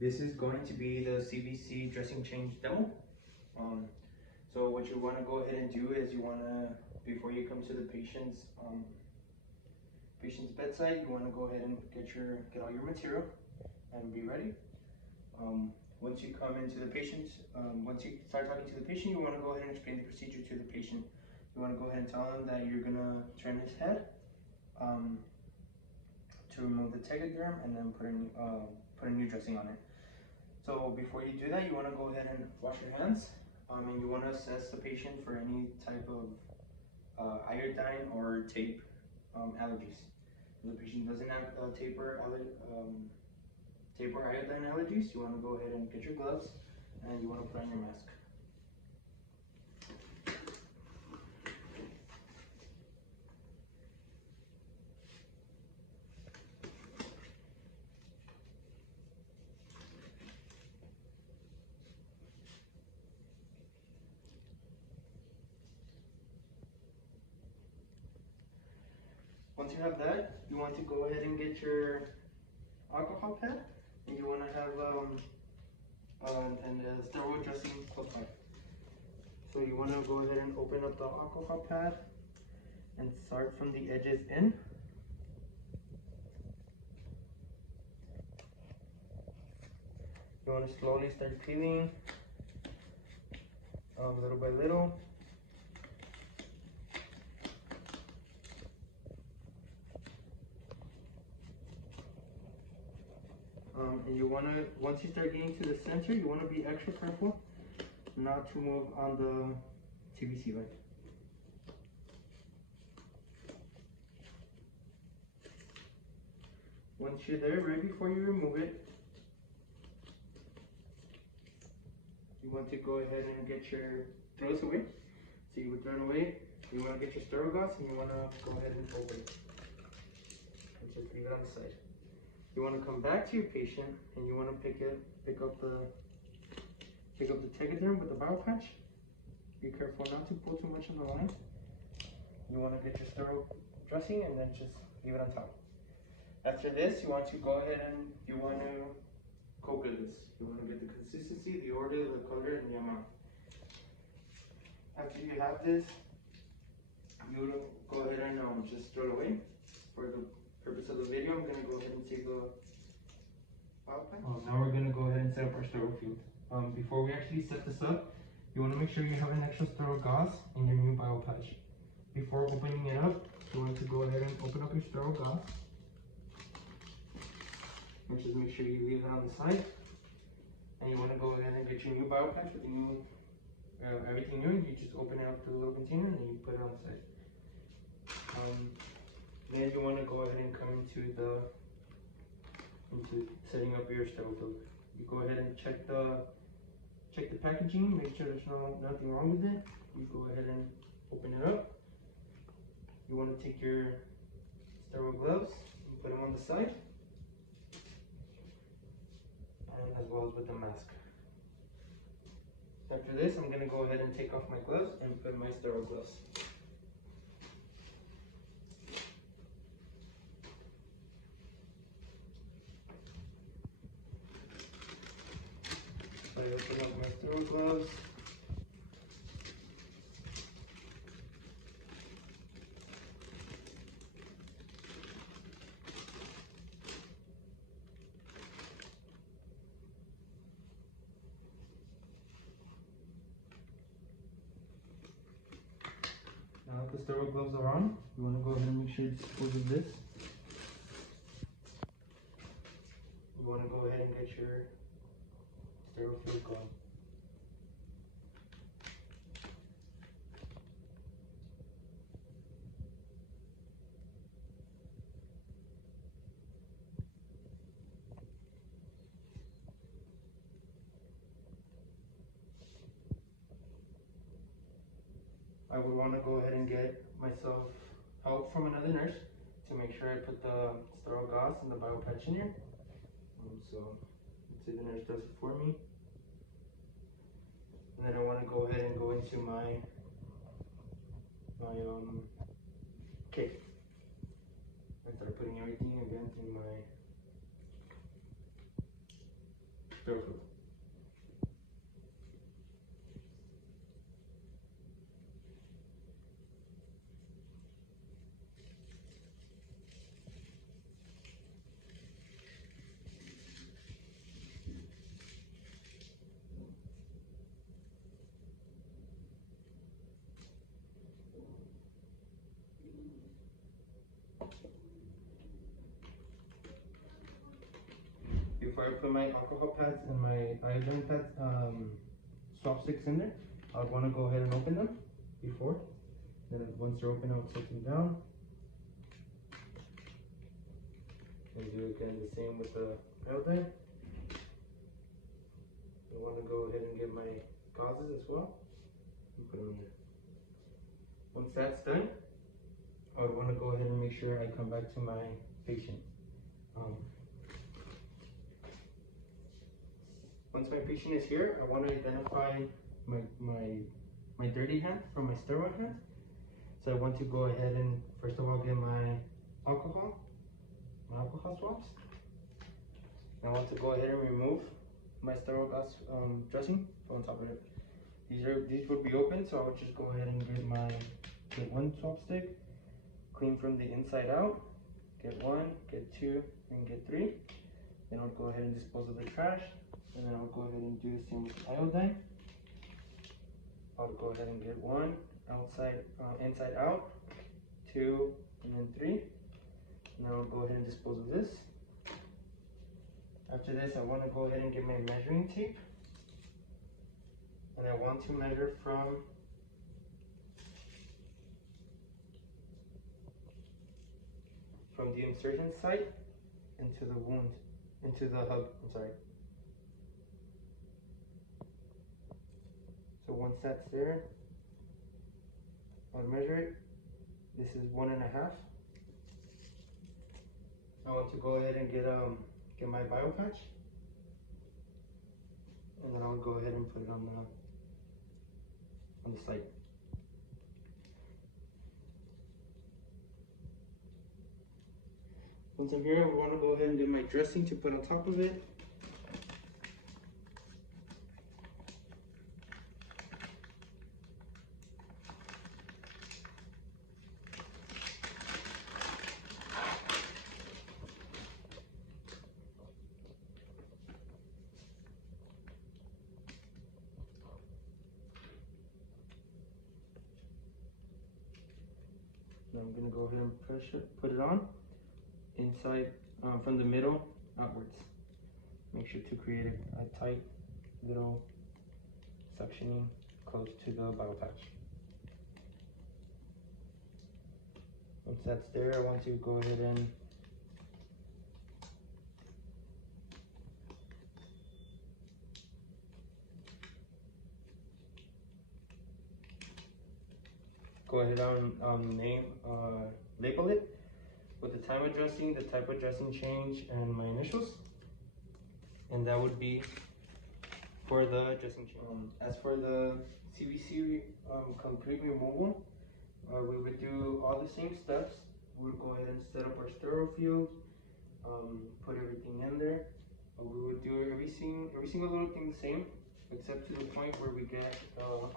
This is going to be the CVC dressing change demo. So what you want to go ahead and do is you want to, before you come to the patient's bedside, you want to go ahead and get all your material and be ready. Once you come into the patient, once you start talking to the patient, you want to go ahead and explain the procedure to the patient. You want to go ahead and tell him that you're gonna turn his head to remove the tegaderm and then put a new dressing on it. So before you do that, you want to go ahead and wash your hands, and you want to assess the patient for any type of iodine or tape allergies. If the patient doesn't have tape or iodine allergies, you want to go ahead and get your gloves and you want to put on your mask. Once you have that, you want to go ahead and get your alcohol pad, and you want to have a steroid dressing close by. So you want to go ahead and open up the alcohol pad and start from the edges in. You want to slowly start peeling little by little. And you want to, once you start getting to the center, you want to be extra careful not to move on the CVC line. Once you're there, right before you remove it, you want to go ahead and throw this away. So you would throw it away. You want to get your sterile gauze and you want to go ahead and open it. And just leave it on the side. You want to come back to your patient and you want to pick up the tegaderm with the bio patch. Be careful not to pull too much of the line. You want to get your sterile dressing and then just leave it on top. After this, you want to go ahead and you want to coagle this. You want to get the consistency, the order, the color, and the amount. After you have this, you go ahead and just throw it away. For the purpose of the video, I'm going to go ahead and take the file pen. Now we're going to go ahead and set up our sterile field. Before we actually set this up, you want to make sure you have an extra sterile gauze in your new bio patch. Before opening it up, you want to go ahead and open up your sterile gauze. And just make sure you leave it on the side. And you want to go ahead and get your new bio patch with the new, everything new. You just open it up to the little container and you put it on the side. Then you want to go ahead and come into setting up your sterile field. You go ahead and check the packaging, make sure there's nothing wrong with it. You go ahead and open it up. You want to take your sterile gloves and put them on the side, and as well as with the mask. After this, I'm going to go ahead and take off my gloves and put my sterile gloves. So I open up my sterile gloves. Now that the sterile gloves are on, you want to go ahead and make sure you dispose of this. You want to go ahead and get your sterile field going. I would want to go ahead and get myself help from another nurse to make sure I put the sterile gauze and the bio patch in here. So let's say the nurse does it for me. And then I want to go ahead and go into my cake. I start putting everything again in my sterile field. Before I put my alcohol pads and my iodine pads, swap sticks in there, I would want to go ahead and open them before. Then once they're open, I would set them down. And do again the same with the iodine. I want to go ahead and get my gauzes as well and put them in there. Once that's done, I would want to go ahead and make sure I come back to my patient. Once my patient is here, I want to identify my dirty hand from my sterile hand. So I want to go ahead and first of all get my alcohol swabs. I want to go ahead and remove my sterile gauze dressing on top of it. These would be open, so I would just go ahead and get one swab stick, clean from the inside out, get one, get two, and get three. Then I'll go ahead and dispose of the trash. And then I'll go ahead and do the same with iodine. I'll go ahead and get one inside out, two, and then three. And then I'll go ahead and dispose of this. After this, I want to go ahead and get my measuring tape. And I want to measure from the insertion site into the wound, into the hub, I'm sorry. So once that's there, I'll measure it. This is 1.5. I want to go ahead and get my bio patch, and then I'll go ahead and put it on the site. Once I'm here, I want to go ahead and do my dressing to put on top of it. Now I'm going to go ahead and put it on inside from the middle outwards. Make sure to create a tight little suctioning close to the bio patch. Once that's there, I want to go ahead and label it with the time of dressing, the type of dressing change, and my initials. And that would be for the dressing change. As for the CBC complete removal, we would do all the same steps. We would go ahead and set up our sterile field, put everything in there. We would do every single little thing the same, except to the point where we get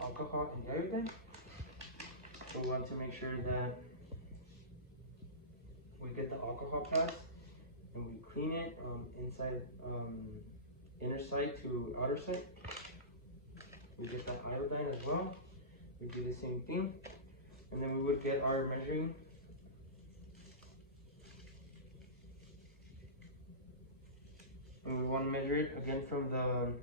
alcohol and iodine. So we want to make sure that we get the alcohol pads and we clean it inside, inner side to outer side. We get the iodine as well. We do the same thing. And then we would get our measuring. And we want to measure it again from the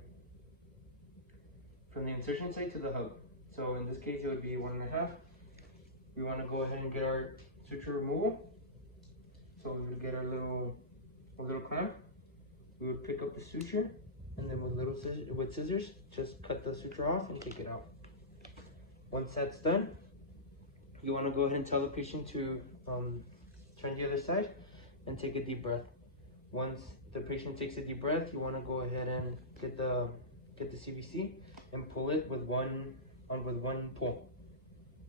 insertion site to the hub. So in this case, it would be 1.5. We want to go ahead and get our suture removal. So we would get our little clamp. We would pick up the suture, and then with scissors, just cut the suture off and take it out. Once that's done, you want to go ahead and tell the patient to turn the other side and take a deep breath. Once the patient takes a deep breath, you want to go ahead and get the CBC and pull it with one pull.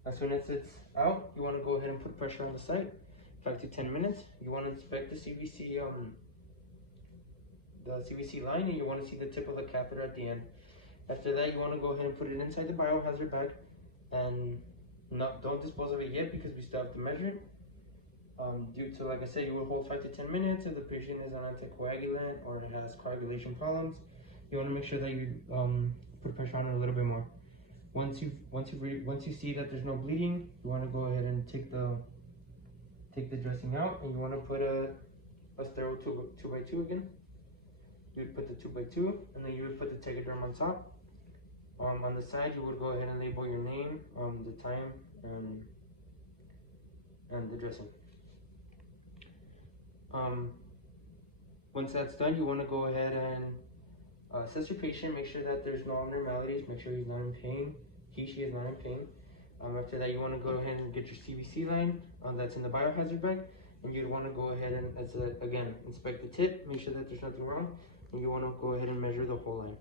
As soon as it's out, you want to go ahead and put pressure on the site, 5 to 10 minutes. You want to inspect the CBC the CVC line, and you want to see the tip of the catheter at the end. After that, you want to go ahead and put it inside the biohazard bag, and don't dispose of it yet because we still have to measure it. Due to, like I said, you will hold 5 to 10 minutes if the patient is on anticoagulant or has coagulation problems. You want to make sure that you put pressure on it a little bit more. Once you see that there's no bleeding, you want to go ahead and take the dressing out, and you want to put a sterile 2x2 again. You would put the 2x2, and then you would put the Tegaderm on top. On the side, you would go ahead and label your name, the time, and the dressing. Once that's done, you want to go ahead and assess your patient, make sure that there's no abnormalities, make sure he's not in pain, she is not in pain. After that, you want to go ahead and get your CVC line that's in the biohazard bag, and you'd want to go ahead and, again, inspect the tip, make sure that there's nothing wrong, and you want to go ahead and measure the whole line.